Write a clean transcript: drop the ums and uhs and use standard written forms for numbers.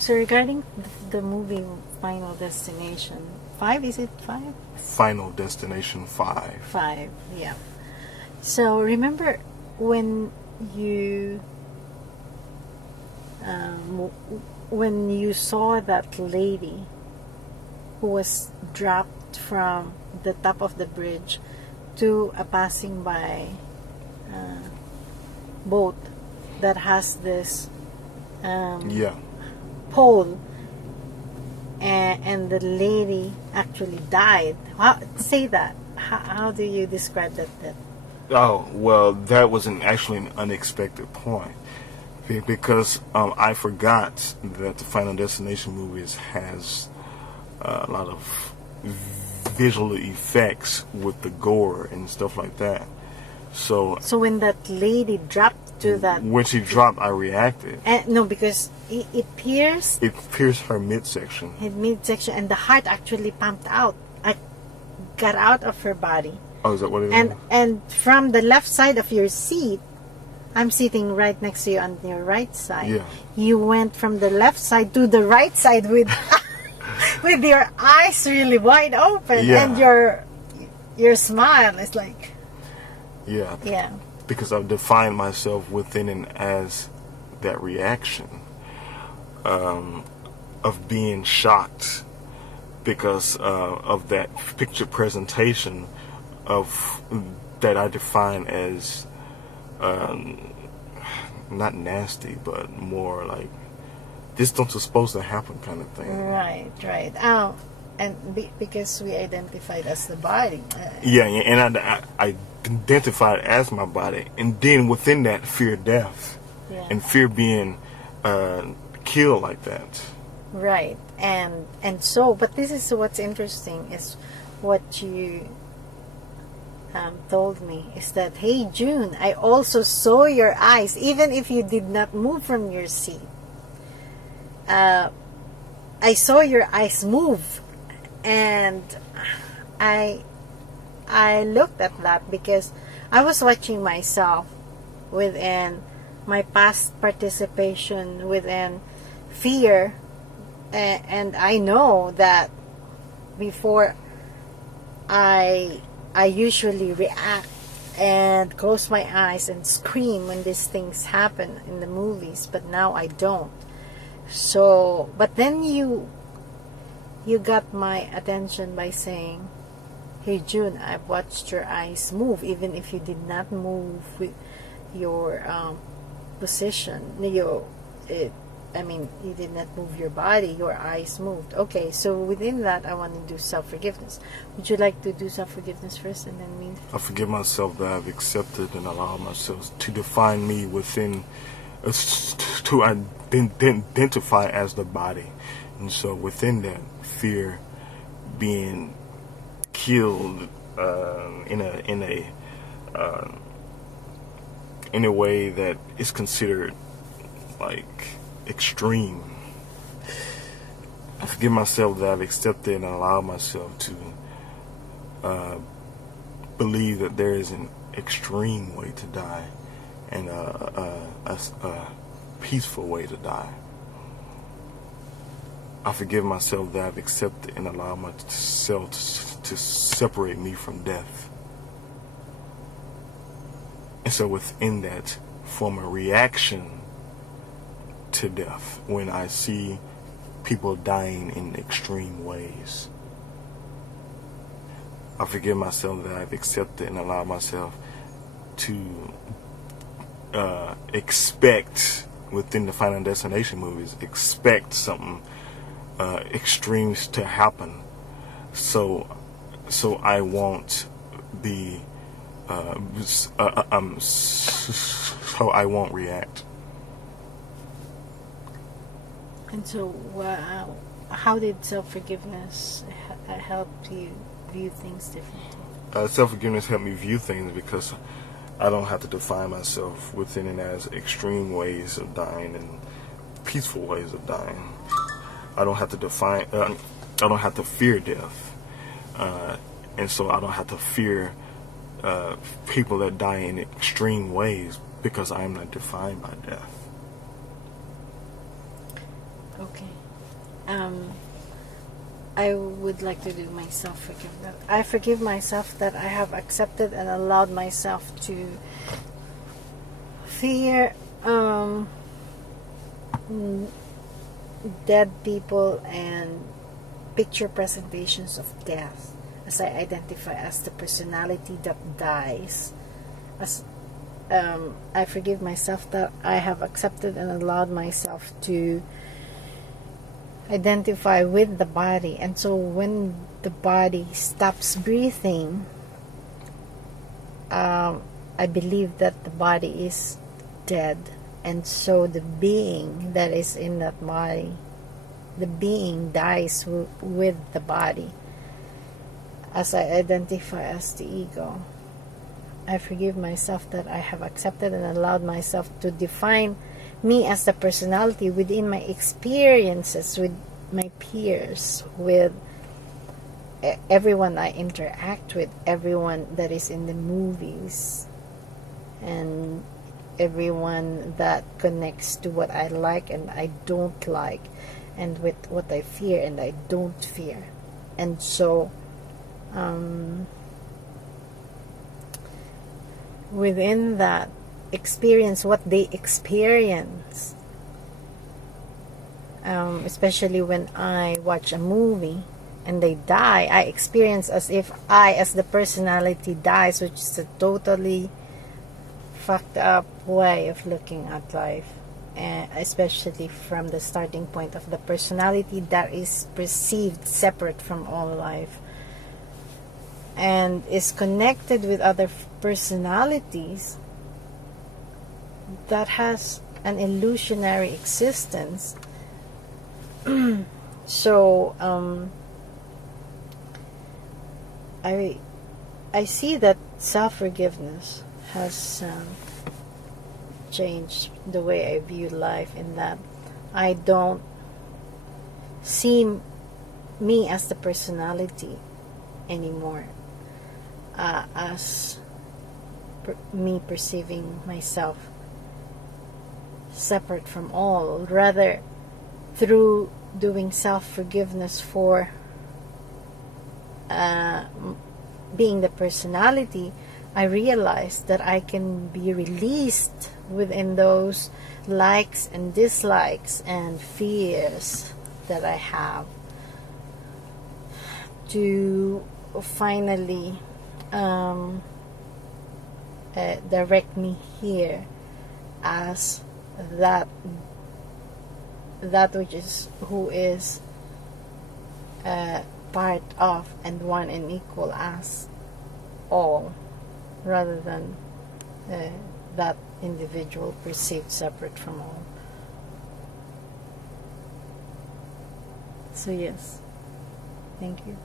So regarding the movie Final Destination 5, is it 5? Final Destination 5. 5, yeah. So remember when you saw that lady who was dropped from the top of the bridge to a passing by boat that has this pole, and the lady actually died. Say that. How do you describe that? Oh, well, that was actually an unexpected point. Because I forgot that the Final Destination movies has a lot of visual effects with the gore and stuff like that. So when that lady dropped to that... When she dropped, I reacted. No, because it pierced... It pierced her midsection. Her midsection, and the heart actually pumped out. I got out of her body. Oh, is that what it is? And from the left side of your seat, I'm sitting right next to you on your right side. Yeah. You went from the left side to the right side with with your eyes really wide open, and your smile is like... Yeah. Yeah. Because I've defined myself within and as that reaction of being shocked because of that picture presentation of that I define as not nasty, but more like this don't supposed to happen kind of thing. Right. Oh, and because we identified as the body. And I identified as my body, and then within that, fear death, and fear being killed like that. Right, and so, but this is what's interesting is what you told me is that, hey June, I also saw your eyes, even if you did not move from your seat. I saw your eyes move, and I looked at that because I was watching myself within my past participation within fear, and I know that before I usually react and close my eyes and scream when these things happen in the movies, but now I don't. So, but then you got my attention by saying, hey June, I've watched your eyes move, even if you did not move with your position. You did not move your body, your eyes moved. Okay, so within that, I want to do self-forgiveness. Would you like to do self-forgiveness first and then me? I forgive myself that I've accepted and allowed myself to define me within, to identify as the body. And so within that, fear being killed in a way that is considered like extreme. I forgive myself that I've accepted and allowed myself to believe that there is an extreme way to die and a peaceful way to die. I forgive myself that I've accepted and allowed myself to separate me from death. And so within that, form a reaction to death when I see people dying in extreme ways. I forgive myself that I've accepted and allowed myself to expect within the Final Destination movies, expect something extremes to happen, so I won't be so I won't react. And so, how did self-forgiveness help you view things differently? Self-forgiveness helped me view things because I don't have to define myself within and as extreme ways of dying and peaceful ways of dying. I don't have to define. I don't have to fear death, and so I don't have to fear people that die in extreme ways because I am not defined by death. Okay. I would like to do myself forgiveness. I forgive myself that I have accepted and allowed myself to fear dead people and picture presentations of death, as I identify as the personality that dies. As I forgive myself that I have accepted and allowed myself to identify with the body, and so when the body stops breathing, I believe that the body is dead, and so the being that is in that body, the being dies with the body, as I identify as the ego. I forgive myself that I have accepted and allowed myself to define me as the personality within my experiences with my peers, with everyone I interact with, everyone that is in the movies, and everyone that connects to what I like and I don't like, and with what I fear and I don't fear. And so within that experience, what they experience, especially when I watch a movie and they die, I experience as if I, as the personality, dies, which is a totally fucked up way of looking at life, especially from the starting point of the personality that is perceived separate from all life and is connected with other personalities that has an illusionary existence. So I see that self-forgiveness has changed the way I view life, in that I don't see me as the personality anymore, as me perceiving myself separate from all. Rather, through doing self-forgiveness for being the personality, I realized that I can be released within those likes and dislikes and fears that I have, to finally direct me here as that which is, who is part of and one and equal as all, rather than that individual perceived separate from all. So yes, thank you.